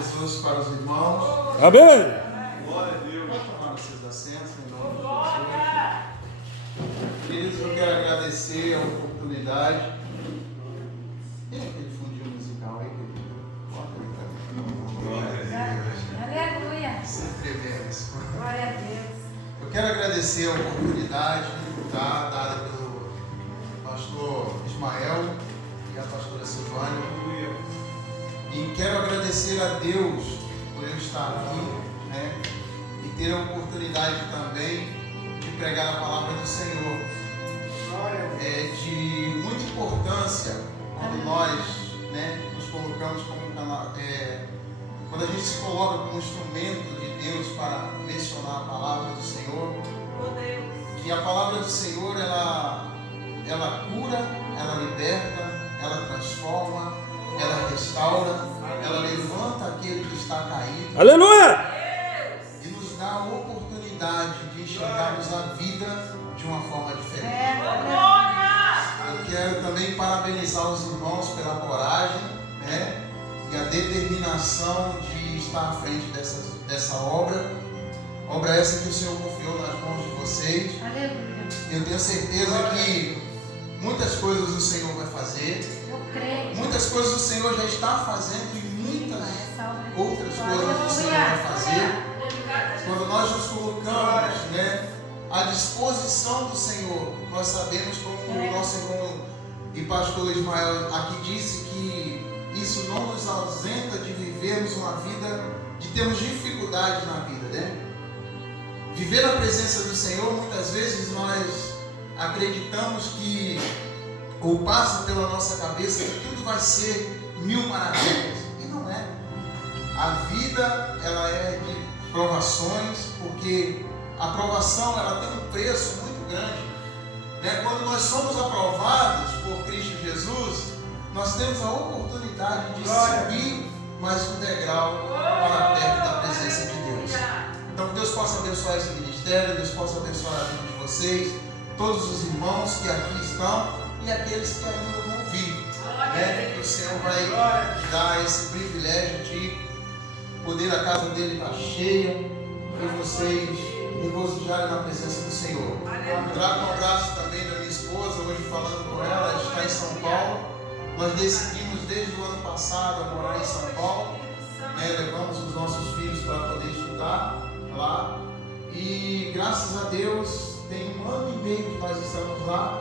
Jesus para os irmãos. Amém. Glória a Deus. Pode tomar vocês assentos em nome de Jesus. Queridos, eu quero agradecer a oportunidade. Tem aquele fundinho musical aí, querido? Bota aí também. Glória a Deus. Aleluia. Sempre mesmo. Glória a Deus. Eu quero agradecer a oportunidade dada pelo pastor Ismael e a pastora Silvânia. E quero agradecer a Deus por eu estar aqui, né? E ter a oportunidade também de pregar a palavra do Senhor. É de muita importância quando nós, né, nos colocamos como canal, quando a gente se coloca como instrumento de Deus para mencionar a palavra do Senhor. Que a palavra do Senhor ela cura, ela liberta, ela transforma, ela restaura, ela levanta aquele que está caído. Aleluia! E nos dá a oportunidade de enxergarmos a vida de uma forma diferente. Eu quero também parabenizar os irmãos pela coragem, né, e a determinação de estar à frente dessa obra. Obra essa que o Senhor confiou nas mãos de vocês. Aleluia. Eu tenho certeza que muitas coisas o Senhor vai fazer. Eu creio. Muitas coisas o Senhor já está fazendo e muitas outras coisas o Senhor vai fazer. Quando nós nos colocamos, né, à disposição do Senhor, nós sabemos, como o nosso irmão e pastor Ismael aqui disse, que isso não nos ausenta de vivermos uma vida, de termos dificuldades na vida, né? Viver a presença do Senhor, muitas vezes nós acreditamos que, ou passa pela nossa cabeça, que tudo vai ser mil maravilhas. E não é. A vida, ela é de provações, porque a provação, ela tem um preço muito grande, né? Quando nós somos aprovados por Cristo Jesus, nós temos a oportunidade de subir mais um degrau para perto da presença de Deus. Então que Deus possa abençoar esse ministério, Deus possa abençoar a vida de vocês, todos os irmãos que aqui estão e aqueles que ainda vão vir, né? Que o Senhor vai dar esse privilégio de poder a casa dele estar cheia e vocês regozijarem na presença do Senhor. Trago um abraço também da minha esposa, hoje falando com ela, ela está em São Paulo. Nós decidimos desde o ano passado a morar em São Paulo, né? Levamos os nossos filhos para poder estudar lá e graças a Deus tem 1 ano e meio que nós estamos lá.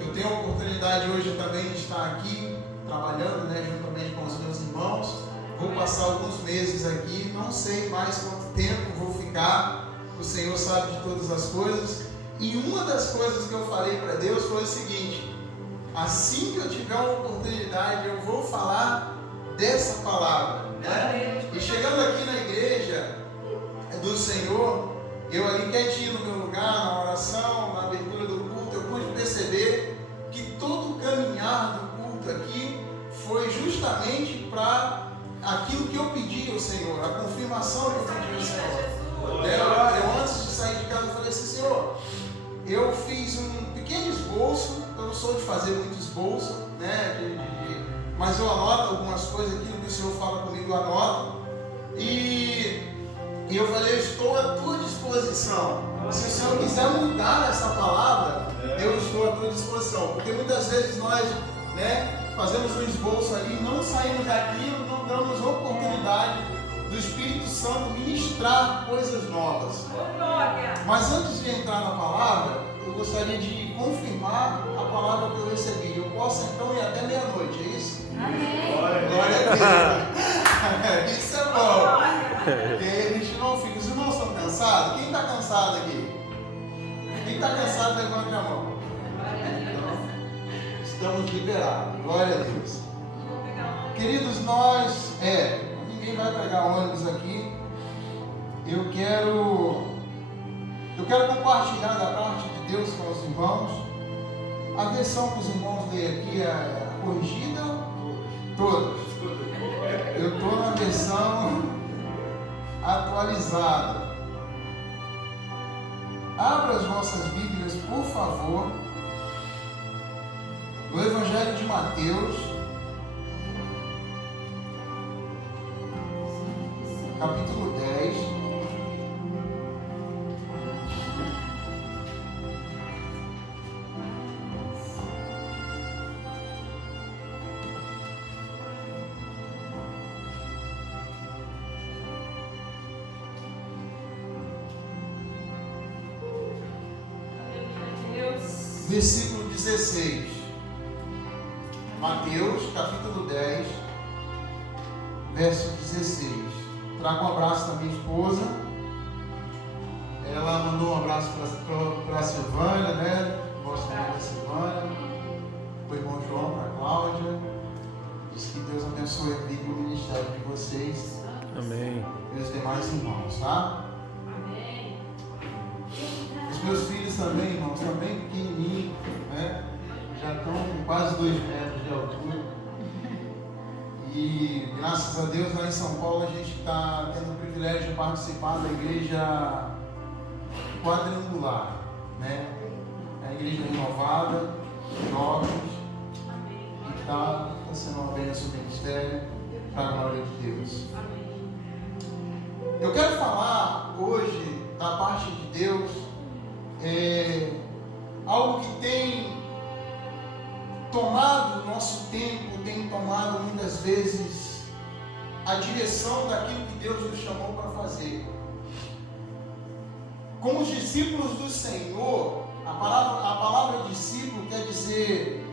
Eu tenho a oportunidade hoje também de estar aqui trabalhando, né, juntamente com os meus irmãos. Vou passar alguns meses aqui, não sei mais quanto tempo vou ficar, o Senhor sabe de todas as coisas. E uma das coisas que eu falei para Deus foi o seguinte: assim que eu tiver uma oportunidade, eu vou falar dessa palavra, né? E chegando aqui na igreja do Senhor, eu ali quietinho no meu lugar, na oração, na abertura do culto, eu pude perceber que todo o caminhar do culto aqui foi justamente para aquilo que eu pedi ao Senhor, a confirmação que eu pedi ao Senhor. Eu antes de sair de casa, eu falei assim: Senhor, eu fiz um pequeno esboço, eu não sou de fazer muito esboço, né, mas eu anoto algumas coisas, aquilo que o Senhor fala comigo, eu anoto. E eu falei: eu estou à tua disposição. Se o Senhor quiser mudar essa palavra, eu estou à tua disposição. Porque muitas vezes nós, né, fazemos um esboço ali, não saímos daquilo, não damos oportunidade do Espírito Santo ministrar coisas novas. Mas antes de entrar na palavra, eu gostaria de confirmar a palavra que eu recebi. Eu posso então ir até meia-noite, é isso? Amém. Glória a Deus. Isso é bom. Porque a gente não fica. Os irmãos estão cansados? Quem está cansado aqui? Quem está cansado, levante a mão. Então, estamos liberados. Glória a Deus. Queridos, nós... ninguém vai pegar ônibus aqui. Eu quero compartilhar da parte de Deus com os irmãos. A versão que os irmãos leem aqui é a corrigida? Todas. Eu estou na versão atualizada. Abra as vossas Bíblias, por favor, no Evangelho de Mateus, capítulo 10. Versículo 16. Mateus, capítulo 10, verso 16. Trago um abraço da minha esposa. Ela mandou um abraço para a Silvânia, né? Nossa amiga Silvânia. Para o irmão João, para a Cláudia. Diz que Deus abençoe a vida e o ministério de vocês. Amém. E os demais irmãos, tá? Os meus filhos também, irmãos, também pequenininhos, né? Já estão com quase 2 metros de altura. E graças a Deus lá em São Paulo a gente está tendo o privilégio de participar da igreja quadrangular, né? A igreja renovada, jovens, e está sendo uma bênção do ministério para a glória de Deus. Eu quero falar hoje da parte de Deus algo que tem tomado o nosso tempo, tem tomado muitas vezes a direção daquilo que Deus nos chamou para fazer. Como os discípulos do Senhor, a palavra discípulo quer dizer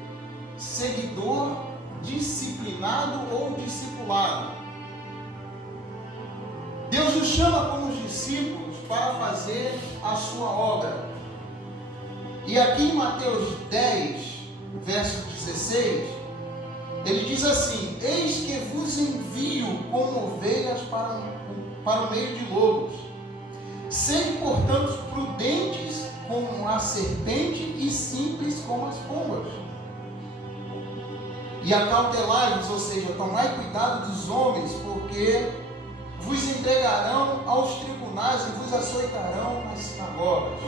seguidor, disciplinado ou discipulado. Deus nos chama como os discípulos para fazer a sua obra. E aqui em Mateus 10, verso 16, ele diz assim: eis que vos envio como ovelhas para o meio de lobos. Sede, portanto, prudentes como a serpente e simples como as pombas. E acautelai-vos, ou seja, tomai cuidado dos homens, porque vos entregarão aos tribunais e vos açoitarão nas sinagogas.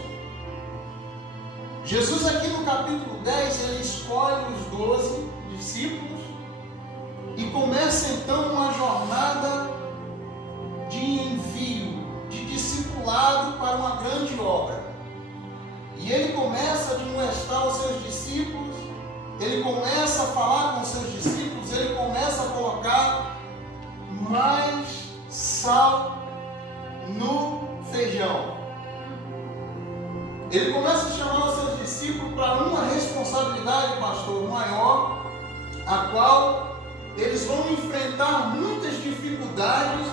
Jesus aqui no capítulo 10, ele escolhe os 12 discípulos e começa então uma jornada de envio, de discipulado para uma grande obra. E ele começa a admoestar os seus discípulos, ele começa a falar com os seus discípulos, ele começa a colocar mais sal no feijão. Ele começa a chamar os seus discípulos para uma responsabilidade, pastor, maior, a qual eles vão enfrentar muitas dificuldades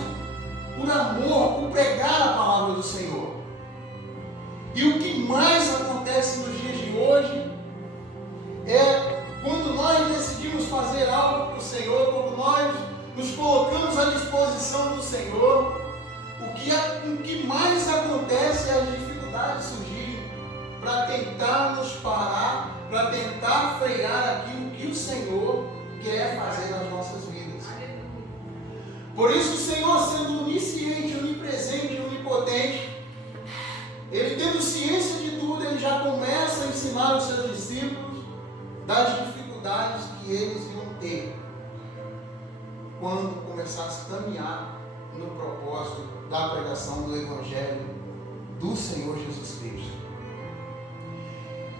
por amor, por pregar a palavra do Senhor. E o que mais acontece nos dias de hoje é quando nós decidimos fazer algo para o Senhor, quando nós nos colocamos à disposição do Senhor, o que mais acontece é as dificuldades surgirem para tentar nos parar, para tentar frear aquilo que o Senhor quer fazer nas nossas vidas. Por isso o Senhor, sendo onisciente, onipresente e onipotente, ele tendo ciência de tudo, ele já começa a ensinar os seus discípulos das dificuldades que eles iam ter quando começasse a caminhar no propósito da pregação do Evangelho do Senhor Jesus Cristo.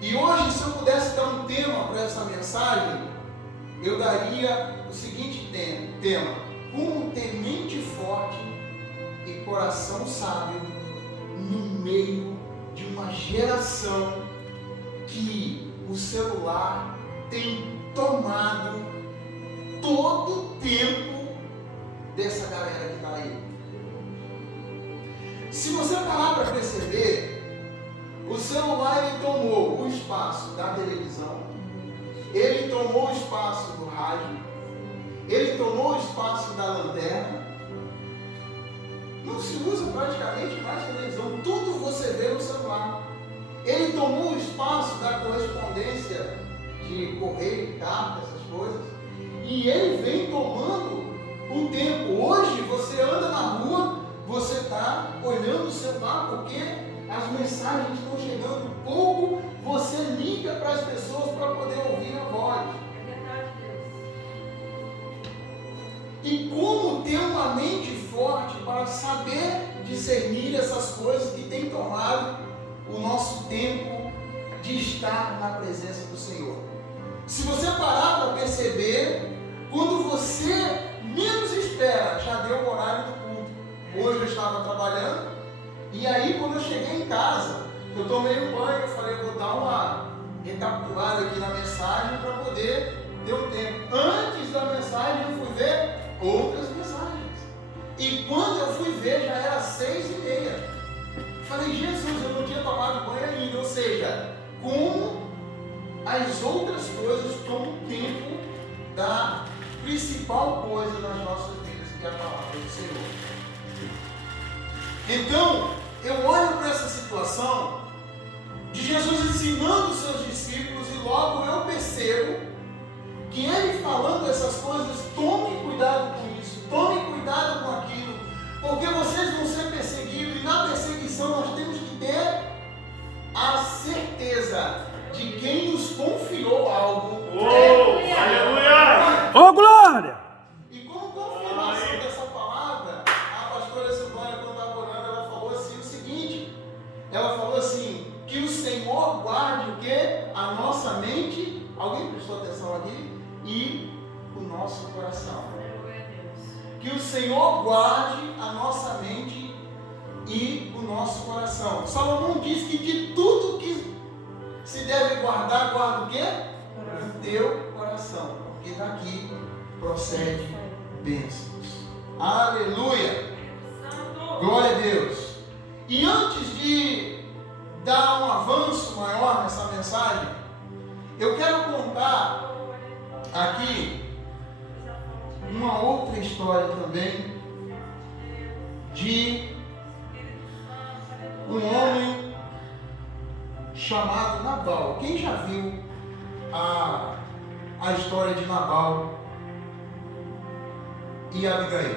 E hoje, se eu pudesse dar um tema para essa mensagem, eu daria o seguinte tema: como ter mente forte e coração sábio no meio de uma geração que o celular tem tomado todo o tempo dessa galera que está aí. Se você parar para perceber, o celular ele tomou o espaço da televisão, ele tomou o espaço do rádio, ele tomou o espaço da lanterna. Não se usa praticamente mais televisão, tudo você vê no celular. Ele tomou o espaço da correspondência de correio, carta, essas coisas, e ele vem tomando o tempo. Hoje você anda na rua, você está olhando o celular porque as mensagens estão chegando pouco, você liga para as pessoas para poder ouvir a voz. É verdade, Deus. E como ter uma mente forte para saber discernir essas coisas que têm tomado o nosso tempo de estar na presença do Senhor. Se você parar para perceber, quando você menos espera, já deu o horário do culto. Hoje eu estava trabalhando, e aí quando eu cheguei em casa, eu tomei um banho, eu falei, eu vou dar uma recapitulada aqui na mensagem para poder ter um tempo. Antes da mensagem eu fui ver outras mensagens. E quando eu fui ver, já era 6:30. Falei, Jesus, eu não tinha tomado banho ainda. Ou seja, como as outras coisas tomam tempo da principal coisa nas nossas vidas, que é a palavra do Senhor. Então, eu olho para essa situação de Jesus ensinando os seus discípulos e logo eu percebo que ele falando essas coisas, tomem cuidado com isso, tomem cuidado com aquilo, porque vocês vão ser perseguidos e na perseguição nós temos que ter a certeza de quem nos confiou algo. Aleluia! Ô, glória! E como confirmação dessa palavra, a pastora Silvânia, quando estava orando, ela falou assim o seguinte, ela falou assim, que o Senhor guarde o quê? A nossa mente, alguém prestou atenção aqui? E o nosso coração. Que o Senhor guarde a nossa mente e o nosso coração. Salomão diz que de tudo que se deve guardar, guarda o quê? O teu coração, porque daqui procede bênçãos. Aleluia! Glória a Deus! E antes de dar um avanço maior nessa mensagem, eu quero contar aqui uma outra história também de um homem chamado Nabal. Quem já viu a história de Nabal e Abigail?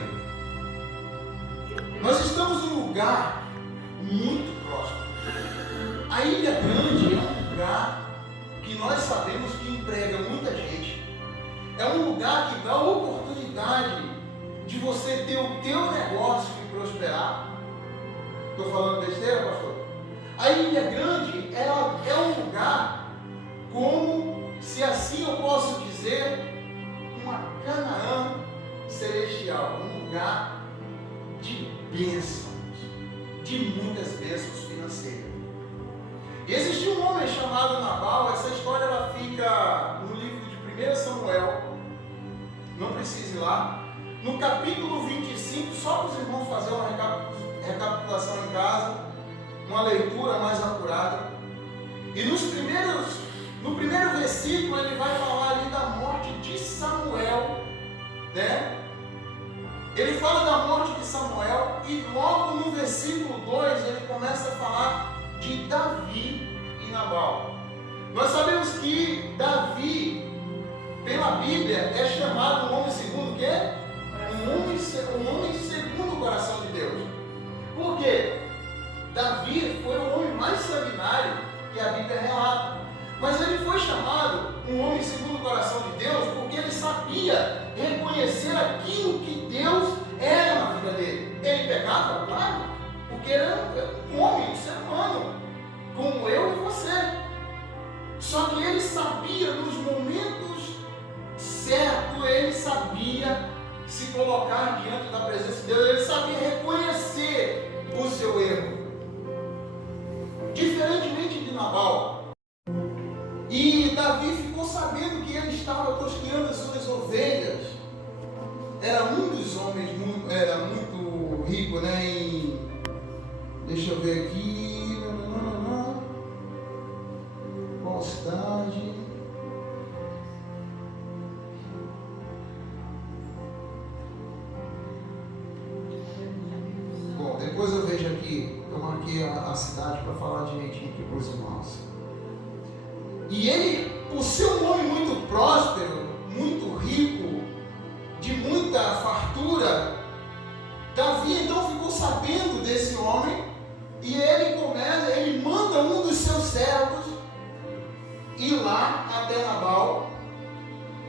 Nós estamos num lugar muito próximo. A Ilha Grande é um lugar que nós sabemos que emprega muita gente. É um lugar que dá a oportunidade de você ter o teu negócio e prosperar. Estou falando besteira, pastor? A Ilha Grande é um lugar, como, se assim eu posso dizer, uma Canaã celestial. Um lugar de bênçãos, de muitas bênçãos financeiras. E existe um homem chamado Nabal. Essa história ela fica no livro de 1 Samuel. Não precisa ir lá. No capítulo 25, só para os irmãos fazerem uma recapitulação em casa, uma leitura mais apurada. E no primeiro versículo ele vai falar ali da morte de Samuel, né? Ele fala da morte de Samuel e logo no versículo 2 ele começa a falar de Davi e Nabal. Nós sabemos que Davi, pela Bíblia, é chamado um homem segundo o quê? Um homem segundo o coração de Deus. Por quê? Davi foi o homem mais sanguinário que a Bíblia relata. Mas ele foi chamado um homem segundo o coração de Deus porque ele sabia reconhecer aquilo que Deus era na vida dele. Ele pecava, claro, porque era um homem, um ser humano, como eu e você. Só que ele sabia nos momentos certos, ele sabia se colocar diante da presença de Deus, ele sabia reconhecer o seu erro. Diferentemente de Nabal. E Davi ficou sabendo que ele estava tosqueando as suas ovelhas. Era um dos homens, era muito rico, né? Deixa eu ver aqui. Qual cidade? Bom, depois eu vejo aqui. Eu marquei a cidade para falar direitinho aqui para os irmãos. E ele, por ser um homem muito próspero, muito rico, de muita fartura, Davi então ficou sabendo desse homem e ele manda um dos seus servos ir lá até Nabal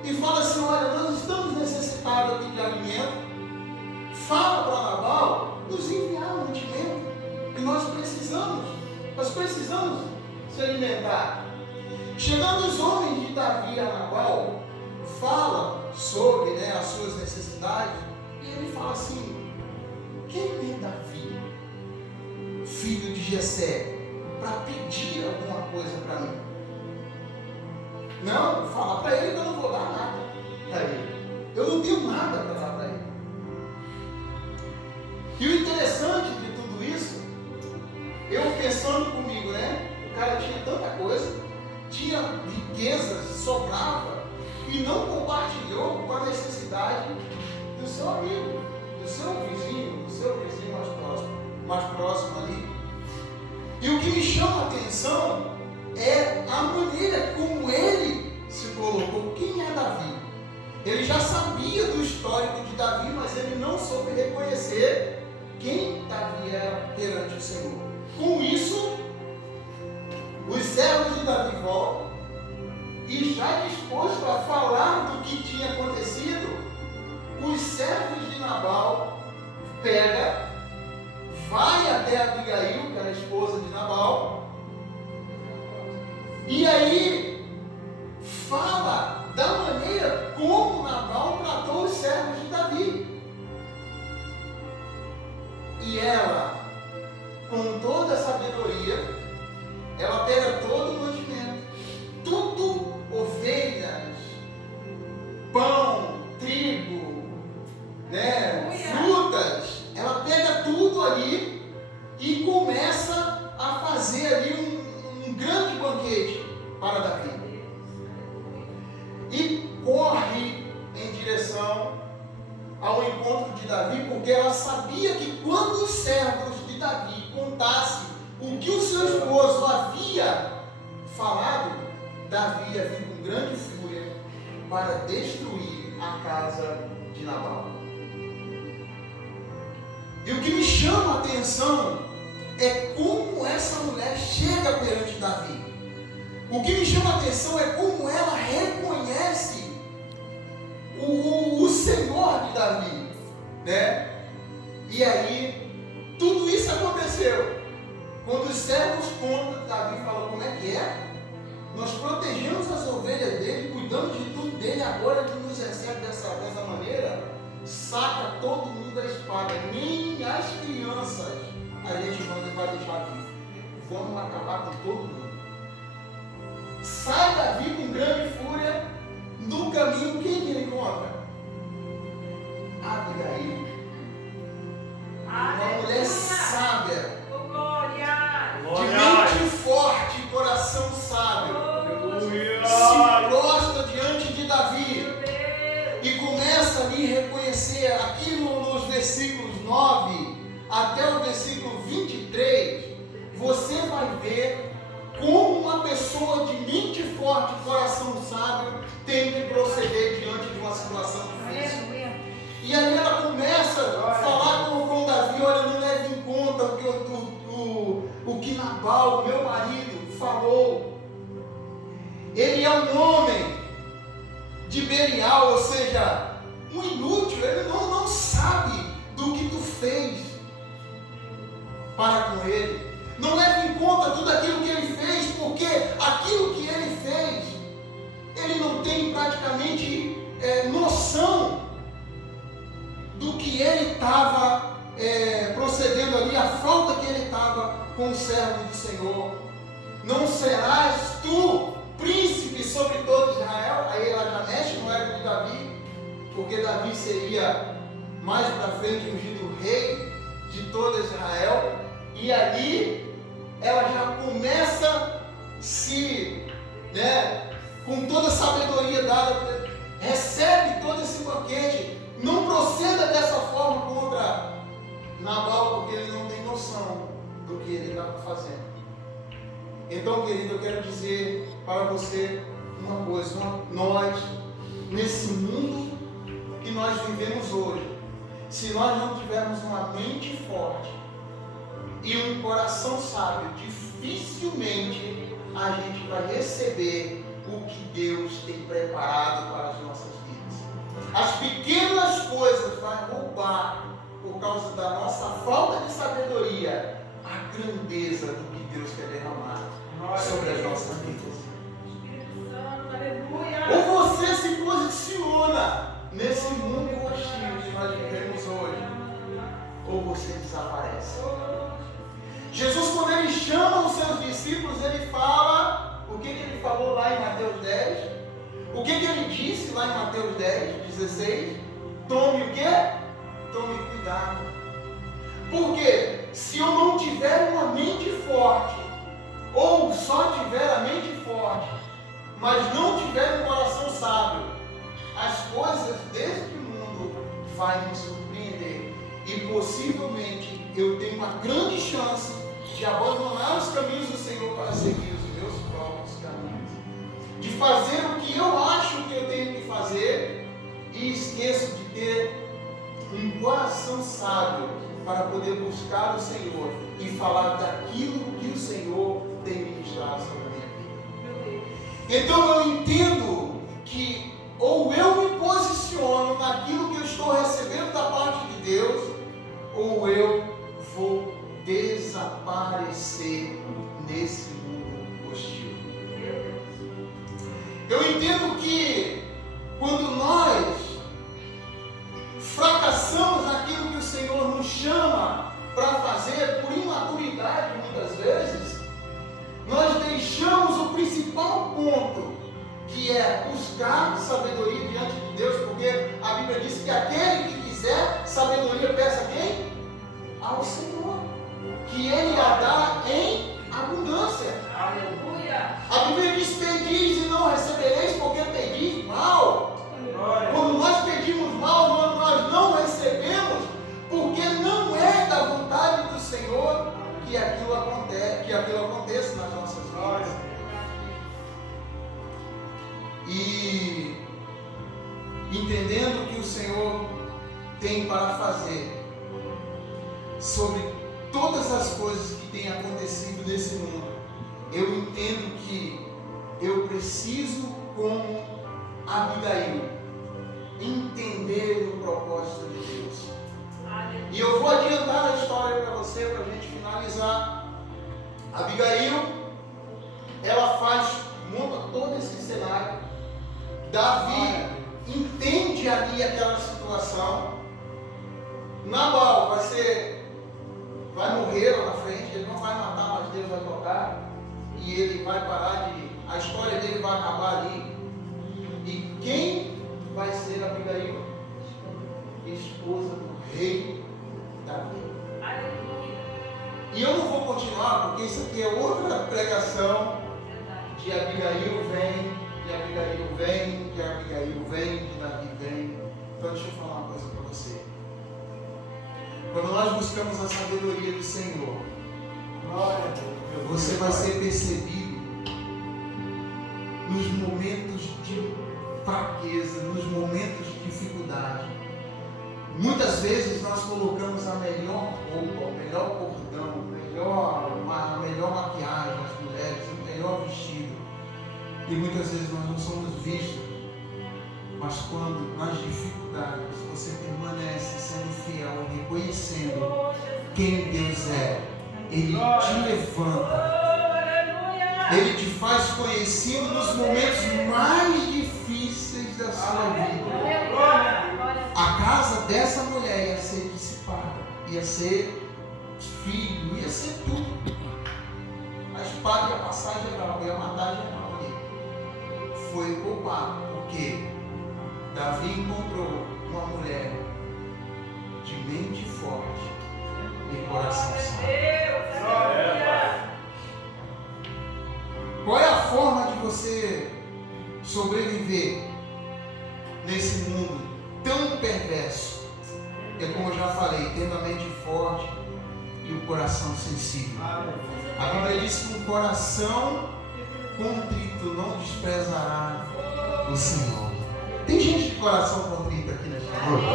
e fala assim: olha, nós estamos necessitados aqui de alimento, fala para Nabal nos enviar mantimento. nós precisamos se alimentar. Chegando os homens de Davi a Nabal, fala sobre as suas necessidades, e ele fala assim: quem é Davi, filho de Jessé, para pedir alguma coisa para mim? Não, fala para ele que eu não vou dar nada para ele. Eu não tenho nada para dar para ele. E o interessante de tudo isso, eu pensando comigo, o cara tinha tanta coisa, tinha riquezas, sobrava, e não compartilhou com a necessidade do seu amigo, do seu vizinho mais próximo ali. E o que me chama a atenção é a maneira como ele se colocou. Quem é Davi? Ele já sabia do histórico de Davi, mas ele não soube reconhecer quem Davi era perante o Senhor. Com isso, os servos de Davi voltam, e já disposto a falar do que tinha acontecido, os servos de Nabal vai até Abigail, que era a esposa de Nabal, e aí fala da maneira como Nabal tratou os servos de Davi. E ela, com toda a sabedoria, ela pega todo o mantimento, tudo, ovelhas, pão, trigo, frutas, ela pega tudo ali e começa a fazer ali um grande banquete para Davi. E corre em direção ao encontro de Davi, porque ela sabia que quando os servos de Davi contassem o que o seu esposo havia falado, Davi ia vir com grande fúria para destruir a casa de Nabal. E o que me chama a atenção é como essa mulher chega perante Davi. O que me chama a atenção é como ela reconhece o Senhor de Davi, E aí, tudo isso aconteceu. Quando os servos contam, Davi fala: como é que é? Nós protegemos as ovelhas dele, cuidamos de tudo dele, agora ele nos recebe dessa maneira, saca todo mundo da espada, nem as crianças a gente vai deixar vivo. Vamos acabar com todo mundo. Sai Davi com grande fúria. No caminho, quem que ele encontra? Abigail. Uma mulher sábia, de mente forte, coração sábio, se prostra diante de Davi e começa ali a reconhecer aqui nos versículos 9 até o versículo 23. Você vai ver como uma pessoa de mente forte, coração sábio, tem que proceder diante de uma situação difícil. E ali ela começa a falar com Davi: olha, não leve em conta o que Nabal, meu marido, falou. Ele é um homem de Belial, ou seja, um inútil, ele não sabe do que tu fez para com ele. Não leve em conta tudo aquilo que ele fez, porque aquilo que ele fez, ele não tem praticamente noção do que ele estava procedendo ali, a falta que ele estava com o servo do Senhor. Não serás tu príncipe sobre todo Israel? Aí ela já mexe no ego de Davi, porque Davi seria mais para frente ungido rei de todo Israel. E ali ela já começa com toda a sabedoria dada, recebe todo esse banquete. Não proceda dessa forma contra Nabal, porque ele não tem noção do que ele está fazendo. Então, querido, eu quero dizer para você uma coisa: nós, nesse mundo que nós vivemos hoje, se nós não tivermos uma mente forte e um coração sábio, dificilmente a gente vai receber o que Deus tem preparado para as nossas vidas. As pequenas coisas vão roubar por causa da nossa falta de sabedoria a grandeza do que Deus quer derramar sobre as nossas vidas. Ou você se posiciona nesse mundo hostil que nós vivemos hoje, ou você desaparece. Jesus, quando ele chama os seus discípulos, ele fala, o que ele falou lá em Mateus 10? O que ele disse lá em Mateus 10, 16? Tome o quê? Tome cuidado. Porque se eu não tiver uma mente forte, ou só tiver a mente forte, mas não tiver um coração sábio, as coisas deste mundo vai me surpreender. E possivelmente eu tenho uma grande chance de abandonar os caminhos do Senhor para seguir os meus próprios caminhos. De fazer o que eu acho que eu tenho que fazer e esqueço de ter um coração sábio para poder buscar o Senhor e falar daquilo que o Senhor tem ministrado sobre a minha vida. Então eu entendo que ou eu me posiciono naquilo que eu estou recebendo da parte de Deus, ou eu vou desaparecer nesse mundo hostil. Eu entendo que quando nós fracassamos naquilo que o Senhor nos chama para fazer, por imaturidade muitas vezes, nós deixamos o principal ponto, que é buscar sabedoria diante de Deus, porque a Bíblia diz que aquele que quiser sabedoria, peça a quem? Ao Senhor, que Ele a dá em abundância. Aleluia! A Bíblia diz: pedis e não recebereis, porque pedis mal. Quando nós pedimos mal, nós não recebemos, porque não é da vontade do Senhor que aquilo aconteça nas nossas vidas. E entendendo o que o Senhor tem para fazer sobre todas as coisas que têm acontecido nesse mundo, eu entendo que eu preciso, como Abigail, entender o propósito de Deus. E eu vou adiantar a história para você, para a gente finalizar. Abigail, ela monta todo esse cenário. Davi entende ali aquela situação. Nabal vai morrer lá na frente, ele não vai matar, mas Deus vai tocar. E ele vai a história dele vai acabar ali. E quem vai ser Abigail? Esposa do rei Davi. E eu não vou continuar, porque isso aqui é outra pregação de Abigail vem, de Abigail vem, de Abigail vem, de Davi vem. Então deixa eu falar uma coisa para você. Quando nós buscamos a sabedoria do Senhor, você vai ser percebido nos momentos de fraqueza, nos momentos de dificuldade. Muitas vezes nós colocamos a melhor roupa, o melhor cordão, a melhor maquiagem, as mulheres, o melhor vestido. E muitas vezes nós não somos vistos. Mas quando nas dificuldades você permanece sendo fiel, reconhecendo quem Deus é, Ele te levanta. Ele te faz conhecido nos momentos mais difíceis da sua vida. A casa dessa mulher ia ser dissipada, ia ser filho, ia ser tudo. A espada ia passar geral, ia matar geral. Foi poupado, porque Davi encontrou uma mulher de mente forte e coração sábio. Qual é a forma de você sobreviver nesse mundo tão perverso? É como eu já falei, tendo a mente forte e o coração sensível. A Bíblia diz que o coração contrito não desprezará o Senhor. Tem gente de coração contrito aqui nessa noite?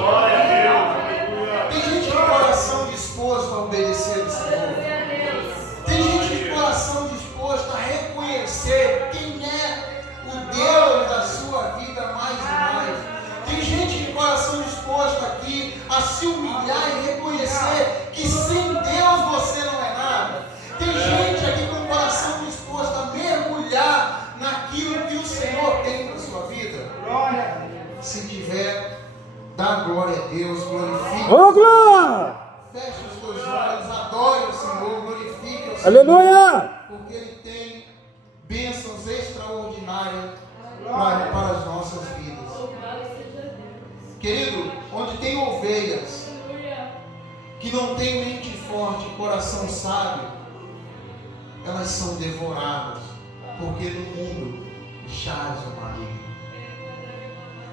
Tem gente de coração disposto a obedecer ao Senhor? Tem gente de coração disposto a reconhecer quem é o Deus da sua vida mais e mais? Tem gente de coração disposto aqui a se humilhar e reconhecer que sem Deus você não é nada? Oh, glória! Feche os teus olhos, adore o Senhor, glorifique o Senhor. Aleluia! Porque Ele tem bênçãos extraordinárias para as nossas vidas. Querido, onde tem ovelhas que não têm mente forte, coração sábio, elas são devoradas, porque no mundo jaz o maligno.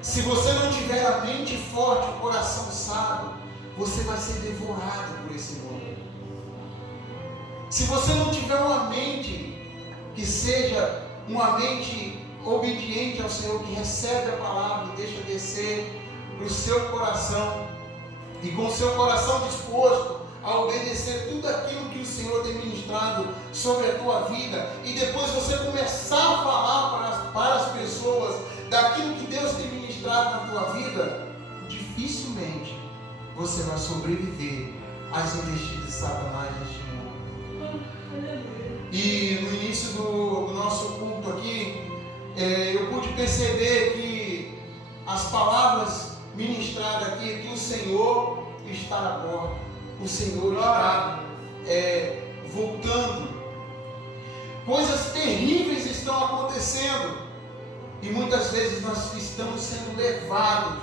Se você não tiver a mente forte, o coração sábio, você vai ser devorado por esse mundo. Se você não tiver uma mente que seja uma mente obediente ao Senhor, que recebe a palavra e deixa descer para o seu coração, e com o seu coração disposto a obedecer tudo aquilo que o Senhor tem ministrado sobre a tua vida, e depois você começar a falar para as pessoas daquilo que Deus tem ministrado na tua vida, dificilmente você vai sobreviver às investidas de Satanás neste mundo. E no início do nosso culto aqui, eu pude perceber que as palavras ministradas aqui, que o Senhor está na porta, o Senhor está voltando. Coisas terríveis estão acontecendo e muitas vezes nós estamos sendo levados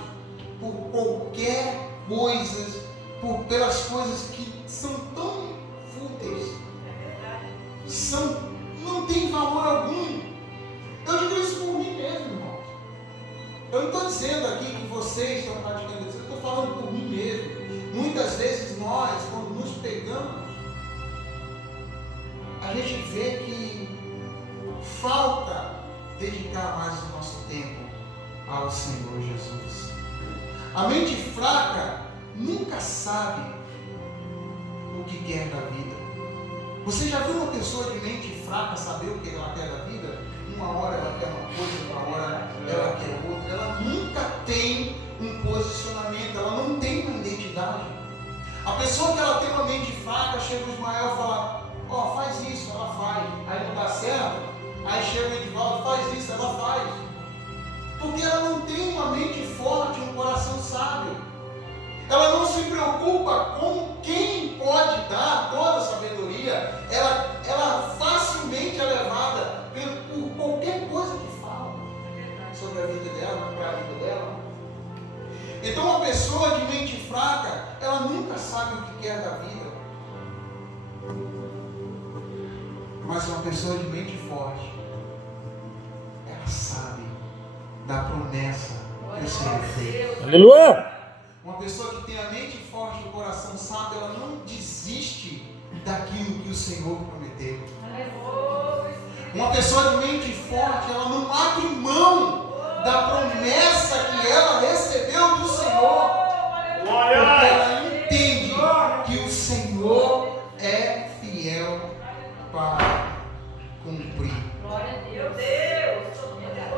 por qualquer coisa, pelas coisas que são tão fúteis, não tem valor algum. Eu digo isso por mim mesmo, irmão. Eu não estou dizendo aqui que vocês estão praticando isso, eu estou falando por mim mesmo. Muitas vezes nós, quando nos pegamos, a gente vê que falta dedicar mais o nosso tempo ao Senhor Jesus. A mente fraca nunca sabe o que quer da vida. Você já viu uma pessoa de mente fraca saber o que ela quer da vida? Uma hora ela quer uma coisa, outra hora ela quer outra. Ela nunca tem um posicionamento, ela não tem uma identidade. A pessoa que ela tem uma mente fraca, chega o Ismael e fala: ó, faz isso, ela faz. Aí não dá certo, aí chega o Edivaldo, faz isso, ela faz. Porque ela não tem uma mente forte, um coração sábio. Ela não se preocupa com quem pode dar toda a sabedoria. Ela facilmente é levada por qualquer coisa que fala sobre a vida dela, para a vida dela. Então uma pessoa de mente fraca, ela nunca sabe o que quer da vida. Mas uma pessoa de mente forte, ela sabe da promessa que o Senhor fez. Aleluia! Uma pessoa que tem a mente forte e o coração sábio, ela não desiste daquilo que o Senhor prometeu. Uma pessoa de mente forte, ela não abre mão da promessa que ela recebeu do Senhor. Porque ela entende que o Senhor é fiel para cumprir.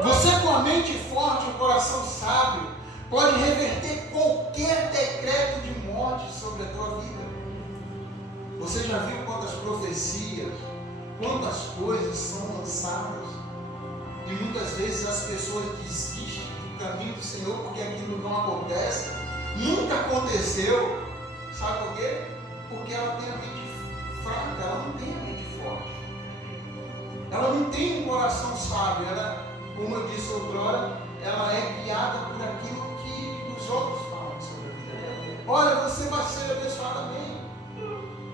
Você com a mente forte e o coração sábio pode reverter qualquer decreto de morte sobre a tua vida. Você já viu quantas profecias, quantas coisas são lançadas? E muitas vezes as pessoas desistem do caminho do Senhor porque aquilo não acontece. Nunca aconteceu. Sabe por quê? Porque ela tem a mente fraca, ela não tem a mente forte. Ela não tem um coração sábio. Ela, como eu disse outrora, ela é guiada por aquilo que os outros falam sobre a vida dela. Olha, você vai ser abençoado, amém.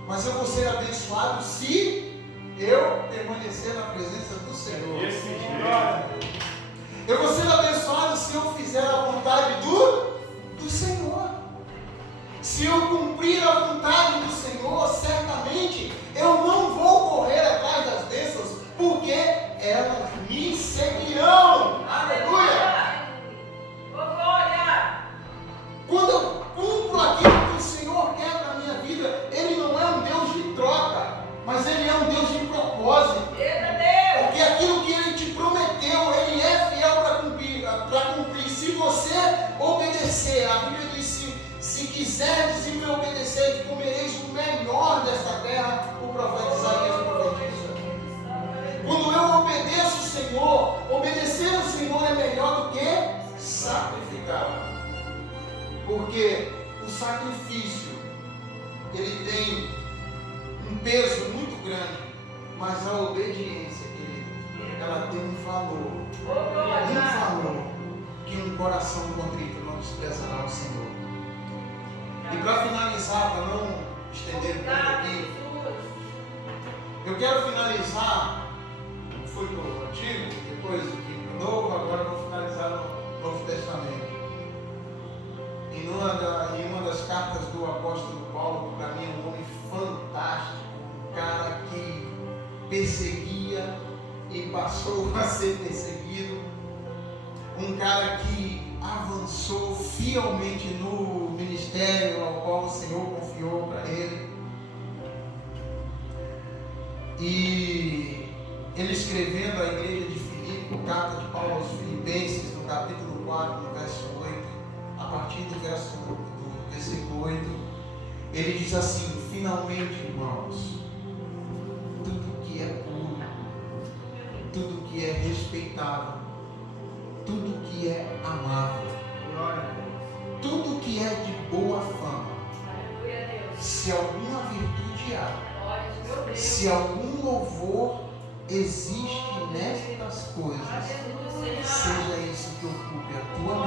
Mas eu vou ser abençoado se eu permanecer na presença do Senhor. Eu vou ser abençoado se eu fizer a vontade do Senhor. Se eu cumprir a vontade do Senhor, certamente eu não vou correr atrás das bênçãos, porque elas me seguirão. Aleluia! Quando eu cumpro aquilo que o Senhor quer para a minha vida, Ele não é um Deus de troca, mas Ele é um Deus de propósito. Porque aquilo que Ele te prometeu, Ele é fiel para cumprir. Se você obedecer, a Bíblia diz: se quiserdes e me obedeceres, comereis o melhor desta terra. O profeta Isaías profetiza. Quando eu obedeço o Senhor, obedecer o Senhor sacrifício, ele tem um peso muito grande, mas a obediência, querido, ela tem um valor que um coração contrito não desprezará o Senhor. E para finalizar, para não estender muito aqui, eu quero finalizar, fui para o Antigo, depois vim para o Novo, agora vou finalizar no Novo Testamento. Em uma das cartas do apóstolo Paulo, para mim é um homem fantástico, um cara que perseguia e passou a ser perseguido, um cara que avançou fielmente no ministério ao qual o Senhor confiou para ele. E ele escrevendo à igreja de Filipe, carta de Paulo aos Filipenses, no capítulo 4, no verso 8, a partir do versículo 8, ele diz assim: finalmente, irmãos, tudo que é puro, tudo que é respeitável, tudo que é amável, tudo que é de boa fama, se alguma virtude há, se algum louvor existe nestas coisas, seja isso que ocupe a tua